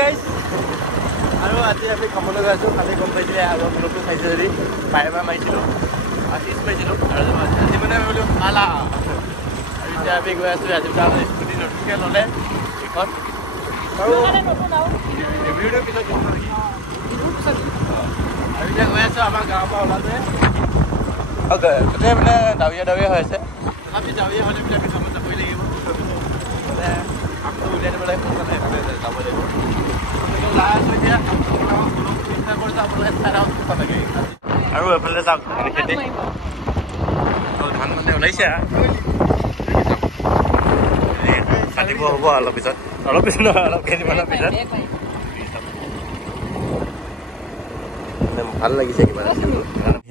guys আৰু আজি আমি খাবলৈ গৈ আছোঁ খালি গম পাইছিলে আগৰ ব্লগটো চাইছে যদি পাইবা মাৰিছিলোঁ পিছ পাইছিলোঁ আৰু আজি মানে আমি বোলো খালা আৰু এতিয়া আমি গৈ আছোঁ আজি স্কুটি নতুনকৈ ল'লে এখন আৰু ৰিভিউটো পিছত দিব নেকি আৰু এতিয়া গৈ আছোঁ আমাৰ গাঁৱৰ পৰা ওলালে গোটেই মানে ডাৱৰীয়া ডাৱৰীয়া হৈ আছে তথাপি ডাৱৰীয়া হ'লে বোলে আমি কামত যাবই লাগিব মানে কামটো উলিয়াই দিব লাগে সোনকালে সেইকাৰণে যাব লাগিব এতিয়া চিন্তা কৰি আপোনালোকে চাই লাগে আৰু এফালে যাওক খেতি ধান মানে ওলাইছে কাটিব হ'ব অলপ পিছত নহয় অলপ কেইদিনমানৰ পিছত ভাল লাগিছে কিবা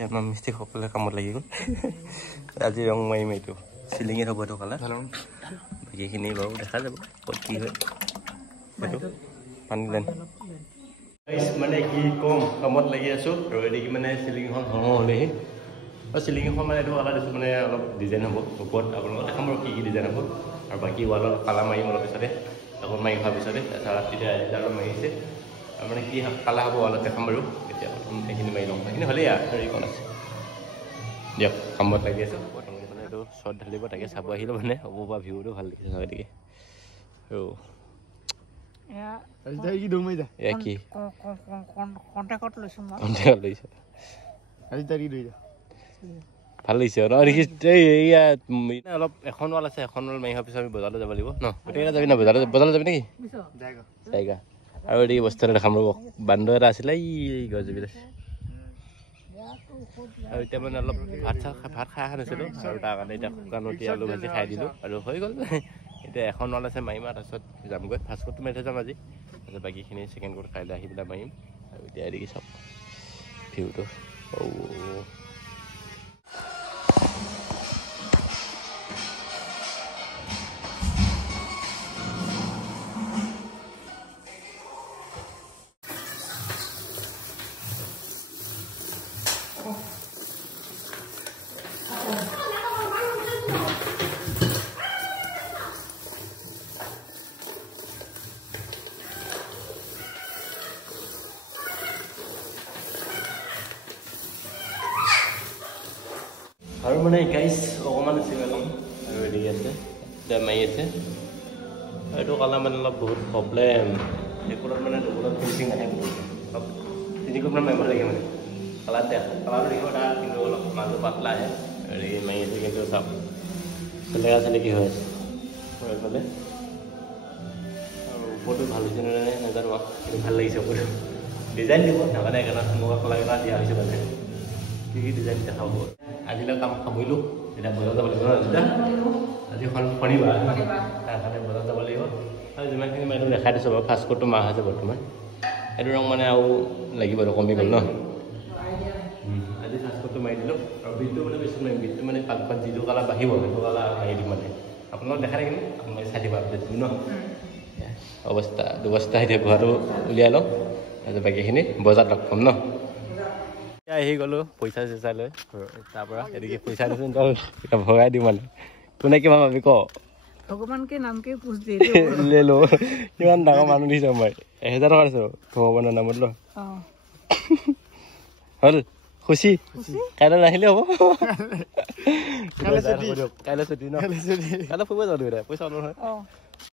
আমাৰ মিস্ত্ৰীসকলে কামত লাগি গ'ল আজি ৰং মাৰিম এইটো চিলিঙে হ'ব এইটো কালাৰ বাকীখিনি বাৰু দেখা যাব ক'ত কি হয় সেইটো পানী লাইন মানে কি কম কামত লাগি আছোঁ আৰু এদিকে মানে চিলিংখন হ'লেহি আৰু চিলিংখন মানে এইটো কালাৰ দিছোঁ মানে অলপ ডিজাইন হ'ব ওপৰত আপোনালোকক দেখাম আৰু কি ডিজাইন হ'ব আৰু বাকী ৱালত কালাৰ মাৰিম অলপ পিছতে আকৌ মাৰি হোৱাৰ পিছতে তাৰপিছত তেতিয়া এডালো মাৰিছে আৰু মানে কি কালাৰ হ'ব ৱালত দেখাম বাৰু এতিয়া প্ৰথম সেইখিনি মাৰি ল'ম সেইখিনি হ'লেই আৰু এইখন আছে দিয়ক কামত লাগি আছোঁ প্ৰথম মানে এইটো শ্বৰ্ট ঢালিব তাকে চাব আহিলোঁ মানে হ'ব পৰা ভিউটো ভাল লাগিছে গতিকে আৰু ভাল লাগিছে ন অলপ এখন ৱাল আছে এখন ৱাল মাৰি হোৱাৰ পিছত আমি বজাৰলৈ যাব লাগিব ন গোটেইকেইটা যাবি ন বজাৰলৈ যাবি নেকি জায়গা আৰু এটি বস্তু এটা দেখাম ৰ'ব বান্দৰ এটা আছিলে এই গছজোপা আৰু এতিয়া মানে অলপ ভাত খাই অহা নাছিলোঁ আৰু তাৰ কাৰণে এতিয়া শুকান ৰুটি আলু ভাজি খাই দিলোঁ আৰু হৈ গ'ল এতিয়া এখন ৱাল আছে মাৰিম আৰু তাৰপিছত যামগৈ ফাৰ্ষ্ট কোডটো মাৰি থৈ যাম আজি তাৰপিছত বাকীখিনি ছেকেণ্ড কোড কাইলৈ আহি পেলাই মাৰিম আৰু এতিয়া এদিকে চাওক ভিউটো আৰু মানে গাইজ অকণমান আছে আৰু এদিকে আছে এতিয়া মাৰি আছে এইটো কালাৰ মানে অলপ বহুত প্ৰব্লেম এইবোৰত মানে দুগুণত ফিনিচিং নাহে বহুত অলপ 3 কোণমান মাৰিব লাগে মানে কালাৰ দেখিব তাৰ কিন্তু অলপ মাজু পাতলা আহে এদিকে মাৰি আছে কিন্তু চাওক চেলেকা চেলেকি হৈ আছে এইফালে আৰু ওপৰটো ভাল হৈছে নে নাজানো কিন্তু ভাল লাগিছে ওপৰটো ডিজাইন দিব নাজানে সেইকাৰণে মুখৰ কালাৰ এটা দিয়া হৈছে মানে কি কি ডিজাইন দেখাব আজিলৈ কাম সামৰিলোঁ এতিয়া বজাৰ যাব লাগিব ন আজি শনিবাৰ তাৰ কাৰণে বজাৰ যাব লাগিব আৰু যিমানখিনি মই দেখাই দিছোঁ বাৰু ফাৰ্ষ্ট কোডটো মাৰা হৈছে বৰ্তমান এইটো ৰং মানে আৰু লাগিব আৰু কমি গ'ল ন আজি ফাৰ্ষ্ট কোডটো মাৰি দিলোঁ আৰু বিটটো মানে বেছি মাৰিম বিটটো মানে পাকপাত যিটো কালাৰ বাঢ়িব সেইটো কালাৰ মাৰি দিম মানে আপোনালোক দেখাই থাকিম আপোনালোকে চাই দিব আপডেটটো ন দুবস্তা এতিয়া ঘৰটো উলিয়াই লওঁ তাৰপিছত বাকীখিনি বজাৰত লগ পাম ন আহি গ'লো পইচা চইচা লৈ তাৰপৰা এদিকে পইচা দিছোঁ তই ভগাই দিম মানে কোনে কিমান ভাবি ক ভগৱানকে নামকে পুজ দি লৈ লো কিমান ডাঙৰ মানুহ দিছ মই 1000 টকা দিছোঁ ভগৱানৰ নামত ল হ'ল খুচি কাইলৈ নাহিলে হ'ব কাইলৈ ছুটি ন কাইলৈ ফুৰিব যাওঁ পইচা নহয়